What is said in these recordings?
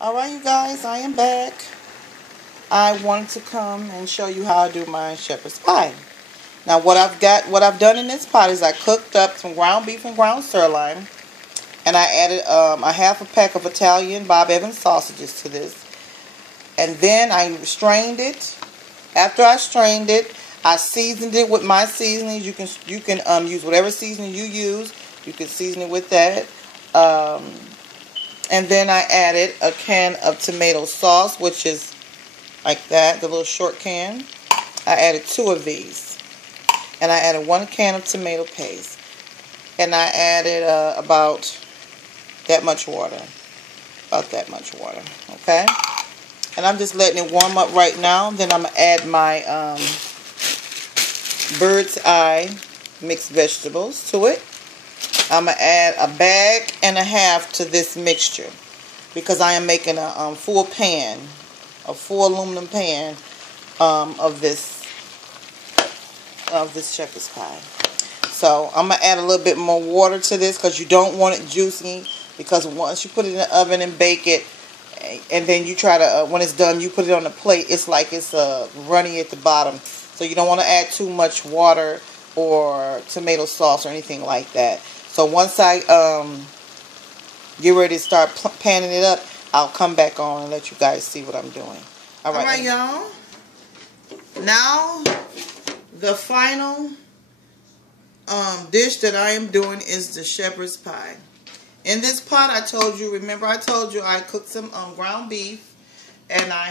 Alright, you guys, I am back. I wanted to come and show you how I do my shepherd's pie. Now what I've done in this pot is I cooked up some ground beef and ground sirloin, and I added a half a pack of Italian Bob Evans sausages to this. And then I strained it. After I strained it, I seasoned it with my seasonings. You can use whatever seasoning you use. You can season it with that. And then I added a can of tomato sauce, which is like that, the little short can. I added 2 of these. And I added 1 can of tomato paste. And I added about that much water. About that much water. Okay? And I'm just letting it warm up right now. Then I'm going to add my bird's eye mixed vegetables to it. I'm going to add a bag and a half to this mixture, because I am making a full aluminum pan of this shepherd's pie. So I'm going to add a little bit more water to this, because you don't want it juicy, because once you put it in the oven and bake it, and then you try to, when it's done, you put it on the plate, it's like it's runny at the bottom. So you don't want to add too much water or tomato sauce or anything like that. So once I get ready to start panning it up, I'll come back on and let you guys see what I'm doing. Alright, y'all. Now, the final dish that I am doing is the shepherd's pie. In this pot, remember I told you I cooked some ground beef, and I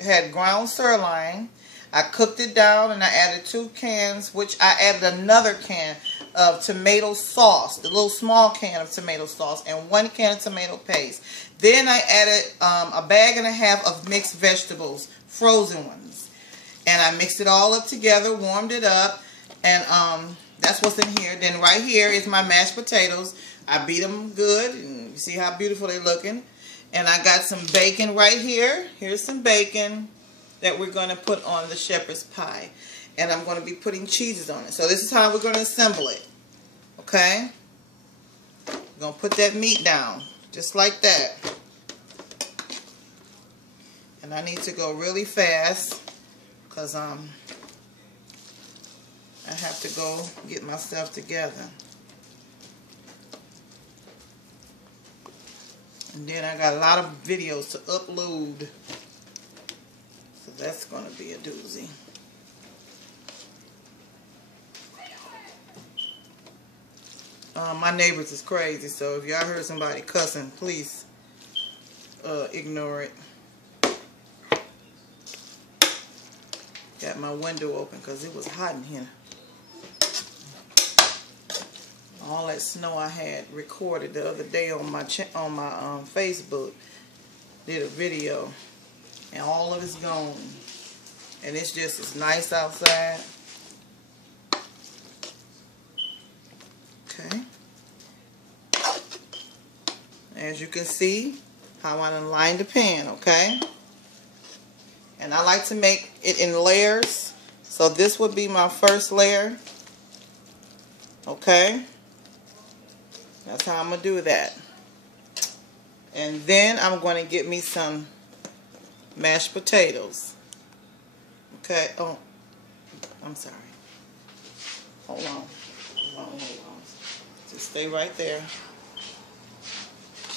had ground sirloin. I cooked it down, and I added 2 cans, which I added another can of tomato sauce, the little small can of tomato sauce, and 1 can of tomato paste. Then I added a bag and a half of mixed vegetables, frozen ones. And I mixed it all up together, warmed it up, and that's what's in here. Then right here is my mashed potatoes. I beat them good, and you see how beautiful they're looking. And I got some bacon right here. Here's some bacon that we're going to put on the shepherd's pie. And I'm going to be putting cheeses on it. So this is how we're going to assemble it. Okay? We're going to put that meat down, just like that. And I need to go really fast, because I have to go get myself together. And then I got a lot of videos to upload. So that's going to be a doozy. My neighbors is crazy, so if y'all heard somebody cussing, please ignore it. Got my window open because it was hot in here. All that snow I had recorded the other day on my Facebook, did a video, and all of it's gone. And it's just as nice outside. Okay. As you can see, how I done lined the pan, okay? And I like to make it in layers. So this would be my first layer. Okay? That's how I'm going to do that. And then I'm going to get me some mashed potatoes. Okay? Oh, I'm sorry. Hold on. Hold on. Just stay right there.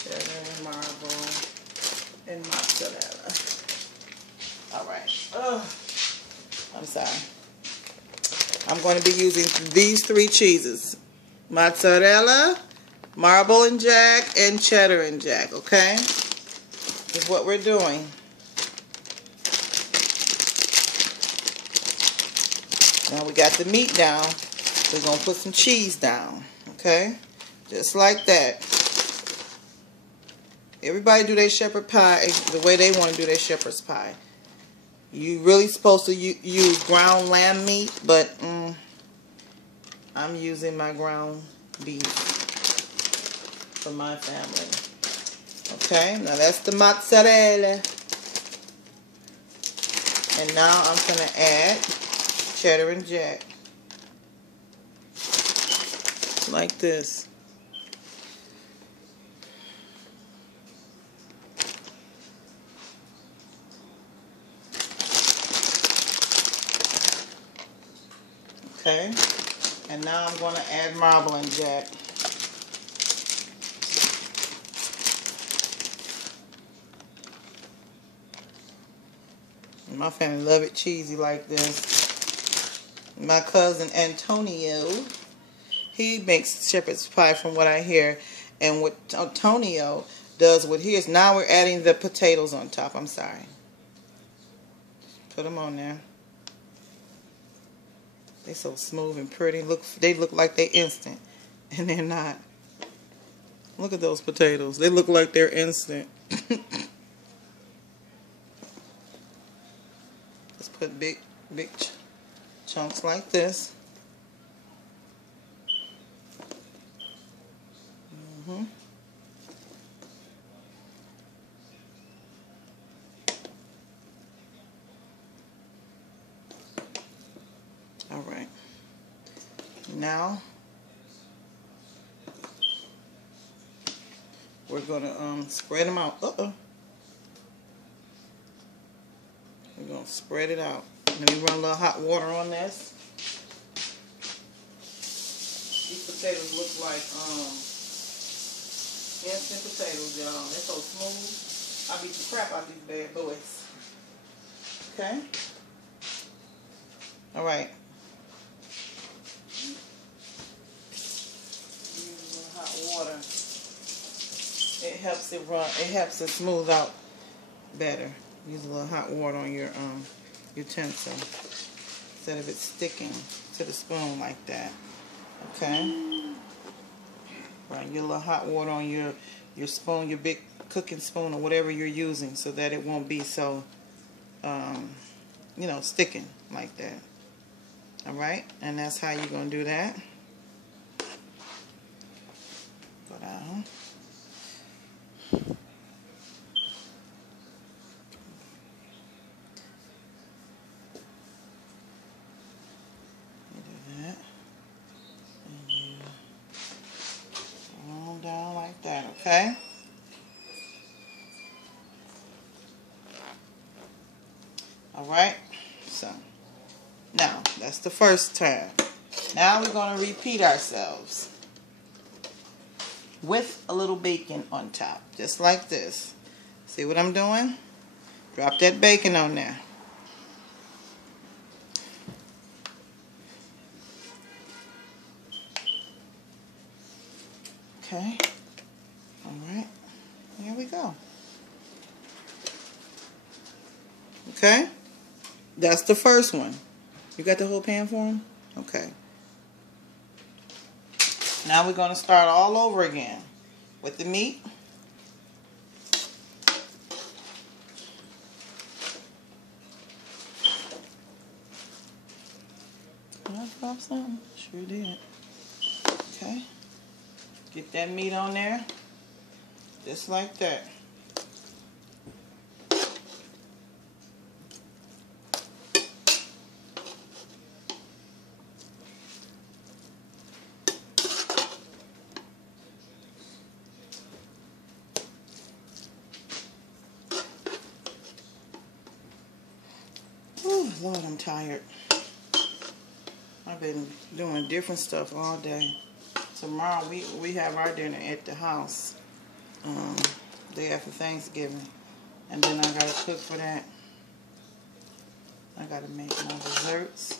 Cheddar and marble and mozzarella. Alright. I'm sorry. I'm going to be using these 3 cheeses. Mozzarella, marble and jack, and cheddar and jack. Okay? That's what we're doing. Now we got the meat down. We're going to put some cheese down. Okay? Just like that. Everybody do their shepherd pie the way they want to do their shepherd's pie. You really supposed to use ground lamb meat, but I'm using my ground beef for my family. Okay, now that's the mozzarella. And now I'm going to add cheddar and jack. Like this. Now I'm going to add marbling jack. My family love it cheesy like this. My cousin Antonio, he makes shepherd's pie from what I hear. And what Antonio does with his, now we're adding the potatoes on top. I'm sorry. Put them on there. They're so smooth and pretty. They look like they're instant. And they're not. Look at those potatoes. They look like they're instant. Let's put big chunks like this. All right. Now we're gonna spread them out. We're gonna spread it out. Let me run a little hot water on this. These potatoes look like instant potatoes, y'all. They're so smooth. I beat the crap out of these bad boys. Okay. All right. Use a little hot water. It helps it run. It helps it smooth out better. Use a little hot water on your utensil instead of it sticking to the spoon like that. Okay. Right. Get a little hot water on your spoon, your big cooking spoon or whatever you're using, so that it won't be so you know, sticking like that. All right, and that's how you're gonna do that. Go down. Down like that, okay? All right, so now that's the first time. Now we're going to repeat ourselves with a little bacon on top, just like this. See what I'm doing? Drop that bacon on there. Okay, all right, here we go. Okay, that's the first one. You got the whole pan for him? Okay. Now we're going to start all over again with the meat. Did I drop something? Sure did. Okay. Get that meat on there, just like that. Oh, Lord, I'm tired. I've been doing different stuff all day. Tomorrow we have our dinner at the house, day after Thanksgiving, and then I gotta cook for that. I gotta make my desserts,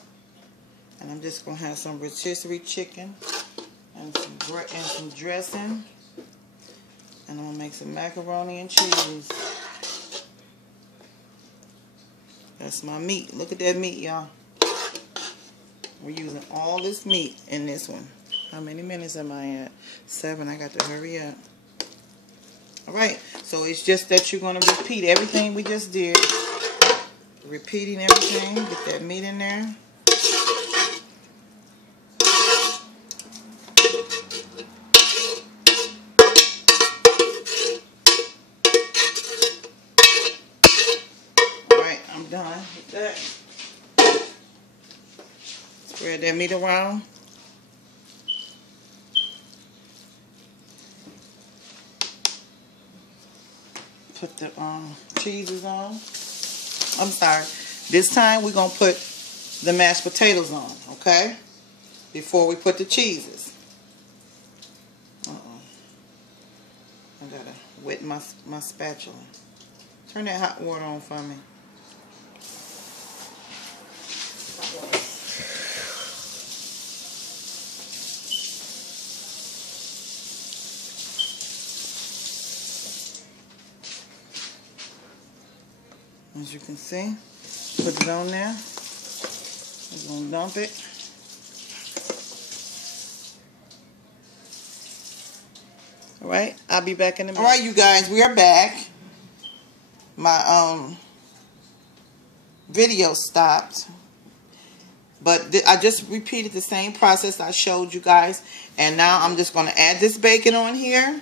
and I'm just gonna have some rotisserie chicken and some dressing, and I'm gonna make some macaroni and cheese. That's my meat. Look at that meat, y'all. We're using all this meat in this one. How many minutes am I at? 7. I got to hurry up. Alright, so it's just that you're going to repeat everything we just did. Repeating everything. Get that meat in there. Alright, I'm done with that. Spread that meat around. Put the cheeses on. I'm sorry. This time we're going to put the mashed potatoes on, okay? before we put the cheeses. I gotta wet my spatula. Turn that hot water on for me. As you can see, put it on there. We're gonna dump it. Alright, I'll be back in a minute. Alright, you guys, we are back. My video stopped. But I just repeated the same process I showed you guys. And now I'm just going to add this bacon on here.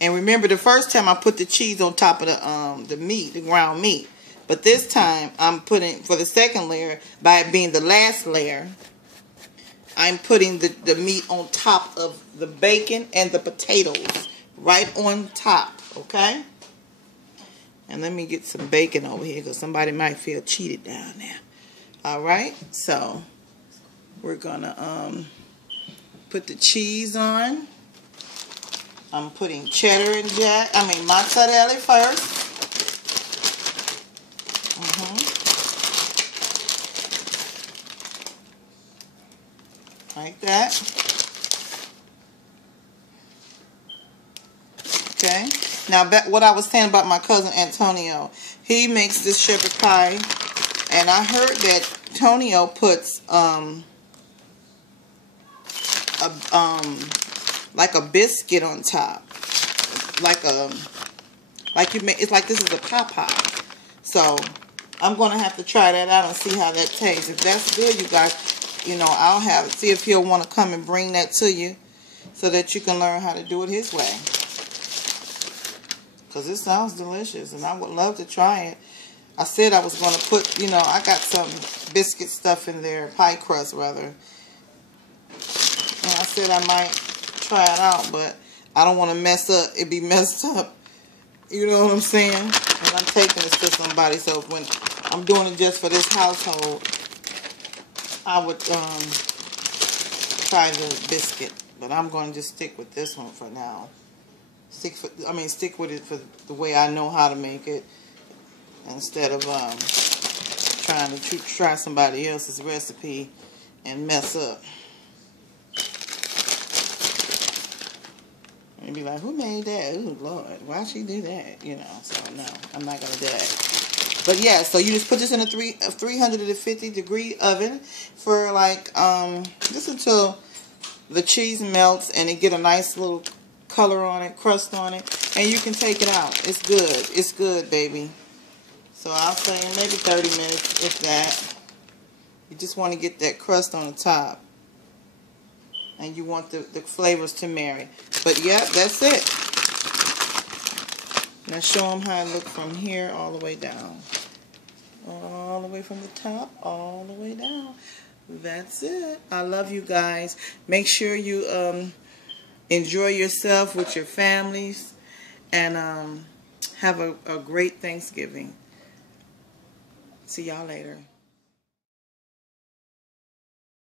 And remember, the first time I put the cheese on top of the meat, the ground meat. But this time, I'm putting, for the second layer, by it being the last layer, I'm putting the meat on top of the bacon and the potatoes. Right on top, okay? And let me get some bacon over here because somebody might feel cheated down there. Alright, so we're going to put the cheese on. I'm putting cheddar and mozzarella first. Like that. Okay. Now, what I was saying about my cousin Antonio, he makes this shepherd pie, and I heard that Antonio puts like a biscuit on top, like you make. It's like this is a pie. So I'm gonna have to try that out and see how that tastes. If that's good, you guys. You know, I'll see if he'll want to come and bring that to you so that you can learn how to do it his way. Because it sounds delicious and I would love to try it. I said I was going to put, you know, I got some biscuit stuff in there, pie crust rather. And I said I might try it out, but I don't want to mess up. It'd be messed up. You know what I'm saying? And I'm taking this to somebody, so when I'm doing it just for this household, I would try the biscuit, but I'm going to just stick with this one for now. Stick with it for the way I know how to make it, instead of trying to try somebody else's recipe and mess up. And be like, who made that? Oh Lord, why'd she do that? You know, so no, I'm not going to do that. But yeah, so you just put this in a 350 degree oven for like, just until the cheese melts and it get a nice little color on it, crust on it, and you can take it out. It's good. It's good, baby. So I'll say maybe 30 minutes, if that. You just want to get that crust on the top. And you want the flavors to marry. But yeah, that's it. Now show them how it looks from here all the way down. All the way from the top, all the way down. That's it. I love you guys. Make sure you enjoy yourself with your families. And have a great Thanksgiving. See y'all later.